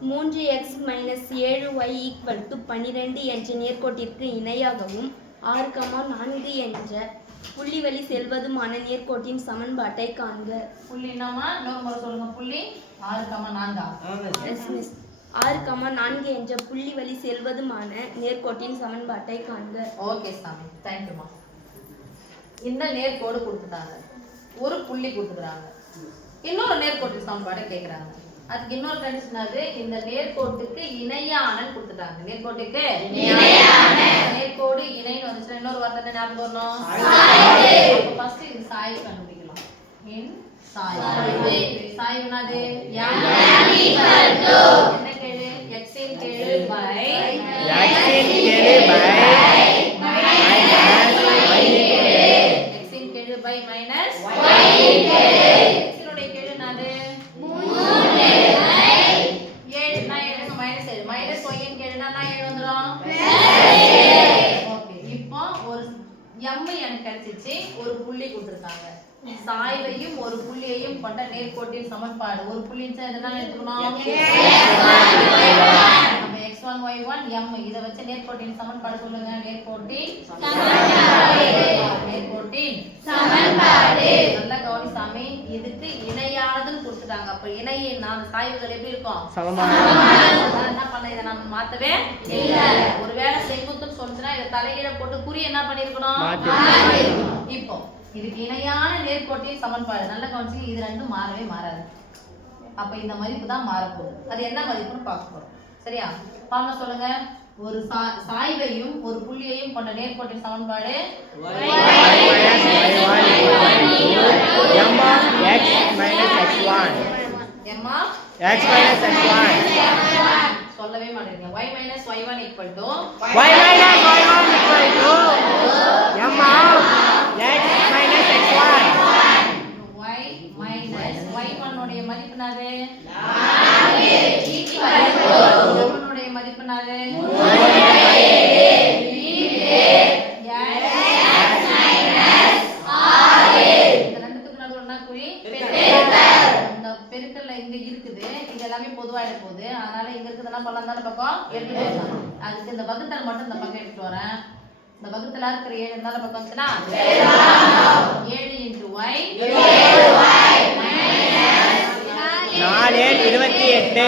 மூன்று x minus ஏழு y equal to பன்னிரெண்டு என்ற நேர்கோட்டிற்கு இணையாகவும் ஆறு கமா நான்கு என்ற புள்ளி வழி செல்வதுமான நேர்கோட்டின் சமன்பாட்டை காண்க. புள்ளி என்னம்மா? இன்னொரு சொல்லுங்க புள்ளி. ஆறு கமா நான்கா? எஸ் மிஸ் ஆறு கமா நான்கு என்ற புள்ளி வழி செல்வதுமான நேர்கோட்டின் சமன்பாட்டை காண்க. ஓகே சாமி. தேங்க்யூமா இந்த நேர்கோடு கொடுத்துட்டாங்க. ஒரு புள்ளி கொடுத்துக்கிறாங்க. இன்னொரு நேர்கோட்டு சமன்பாடை கேட்குறாங்க அதுக்கு இன்னொரு கண்டிஷன் அது இந்த நேர்கோட்டுக்கு இணையான கொடுத்துட்டாங்க. நேர்கோட்டுக்கு? நேர்கோடு இணைன்னு வந்துச்சுன்னா இன்னொரு வார்த்தை ஞாபகம் வரணும்? ஃபர்ஸ்ட் இது சாய்வு கண்டுபிடிக்கலாம். இன் சாய்வு. சாய்வு. என்னது என்ன கேளு? எக்ஸின் கேளு பை எக்ஸின் கெழு பை மைனஸ் எக்ஸினுடைய கெழு என்னது ஏழு நான் எழுதுங்க மைனஸ் ஏழு மைனஸ் ஒய்யின் கெழுனா நான் ஏழு வந்துடும் ஓகே இப்போ ஒரு எம் எனக்கு கிடைச்சிச்சு ஒரு புள்ளி கொடுத்துருக்காங்க. சாய்வையும் ஒரு புள்ளியையும் கொண்ட நேர்கோட்டின் சமன்பாடு. ஒரு புள்ளின்னு எதனால எடுத்துக்கணும்? நம்ம x one y one m இதை வச்சு நேர்கோட்டின் சமன்பாடு சொல்லுங்க. நேர்கோட்டின் நேர்கோட்டின் நல்ல கவனி சாமி. இதுக்கு இணையானதுன்னு கொடுத்துட்டாங்க அப்ப இணைய நான் சாய்வுகள் எப்படி இருக்கும்? என்ன பண்ண இதை நம்ம மாத்தவே இல்ல. ஒருவேளை செங்குத்துன்னு சொல்லுச்சுன்னா இதை தலைகீழ போட்டு குறி என்ன பண்ணிருக்கணும் இப்போ இதுக்கு இணையான நேர்கோட்டின் சமன்பாடு. நல்ல கவனிச்சு இது ரெண்டும் மாறவே மாறாது. அப்ப இந்த மதிப்பு தான் மாறப்போகுது. அது என்ன மதிப்புன்னு பார்க்க போறோம். சரியா? பாருங்க சொல்லுங்க. ஒரு சாய்வையும் ஒரு புள்ளியையும் கொண்ட நேர்கோட்டின் சமன்பாடு சொல்லவே மாட்டேங்க y minus y one equal to y minus y ஒன்னுடைய மதிப்பு என்னது உன்னுடைய மதிப்பு என்னது இந்த ரெண்டுத்துக்கு நடுவுல என்ன குறி? இந்த பெருக்கல்ல இங்க இருக்குது இது எடுக்க போகுது. அதனால இங்க இருக்குதுன்னா பள்ளம் தானே பக்கம்? எடுத்துட்டு வரலாம் அதுக்கு இந்த வகுத்தல் மட்டும் இந்த பக்கம் எடுத்துட்டு வரேன். இந்த வகுத்தலா இருக்கிற ஏழு இருந்தாலும் பக்கம் வந்துச்சுன்னா ஏழு இன்ட்டு ஒய் நாலு இருபத்தி எட்டு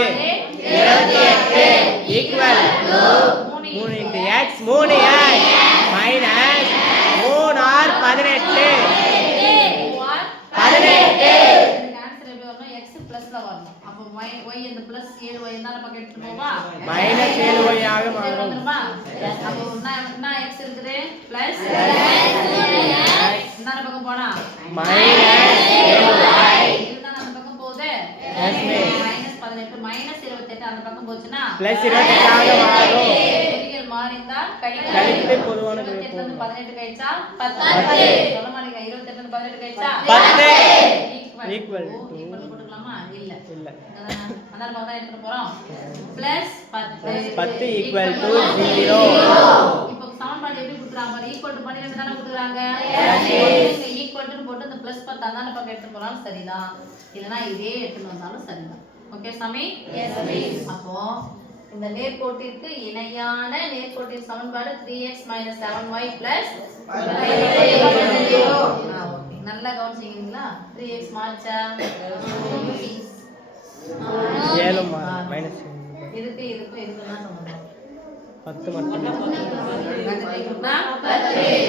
இருபத்தி எட்டு ஈக்குவல் மூணு இன்ட்டு எக்ஸ் மூணு எக்ஸ் மைனஸ் மூணு ஆறு பதினெட்டு பதினெட்டு இதுக்கு ஆன்சர் எப்படி வரணும் x பிளஸ்ல வரணும் அப்போ y y இந்த பிளஸ் 7 y என்ன பக்கம் எடுத்து போவா? மைனஸ் ஏழு ஒய்யாக சரி மாறும் அப்போ என்ன என்ன x இருக்குது பிளஸ் என்ன பக்கம் போனா? மைனஸ் இதுதான் அந்த பக்கம் போகுது. Yes, miss. மைனஸ் 18 மைனஸ் 28 அந்த பக்கம் போச்சுன்னா? பிளஸ் இருபத்தெட்டாக மாறும். குறிகள் மாறிந்தா கழிக்க கழித்து பொதுவான 28 18 கழிச்சா 10 சொல்ல மாட்டீங்க 28 இருந்து 18 கழிச்சா பத்து. Equal போட்டுக்கலாமா இல்ல. இல்ல. அதனால பக்கம் தான் எடுத்துட்டு போறோம். பிளஸ் 10 பத்து equal to zero. இப்போ சமன்பாடு எப்படி கொடுக்குறாங்க பாரு? ஈக்குவல் டு 12 தானே கொடுக்குறாங்க. ஈக்குவல் டு போட்டு இந்த பிளஸ் 10 அந்தாண்ட பக்கம் எடுத்து போறாலும் சரிதான். இல்லனா இதே எடுத்துட்டு வந்தாலும் சரிதான். ஓகே சாமி? எஸ் அப்போ இந்த நேர்கோட்டிற்கு இணையான நேர்கோட்டின் சமன்பாடு 3x 7y ஆ ஓகே நல்லா கவனிச்சீங்களா 3x மாறிச்சா ஏழு. மைனஸ் இதுக்கு இதுக்கும் இதுக்கும் தான் சம்பந்தம் பத்து மட்டும். கண்டுபிடிக்கணும்னா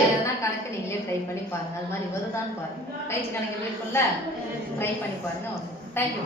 எதனா கணக்கு நீங்களே ட்ரை பண்ணி பாருங்க. அது மாதிரி வருதான்னு பாருங்க. பயிற்சி கணக்கு இருக்குல்ல ட்ரை பண்ணி பாருங்க. தேங்க்யூ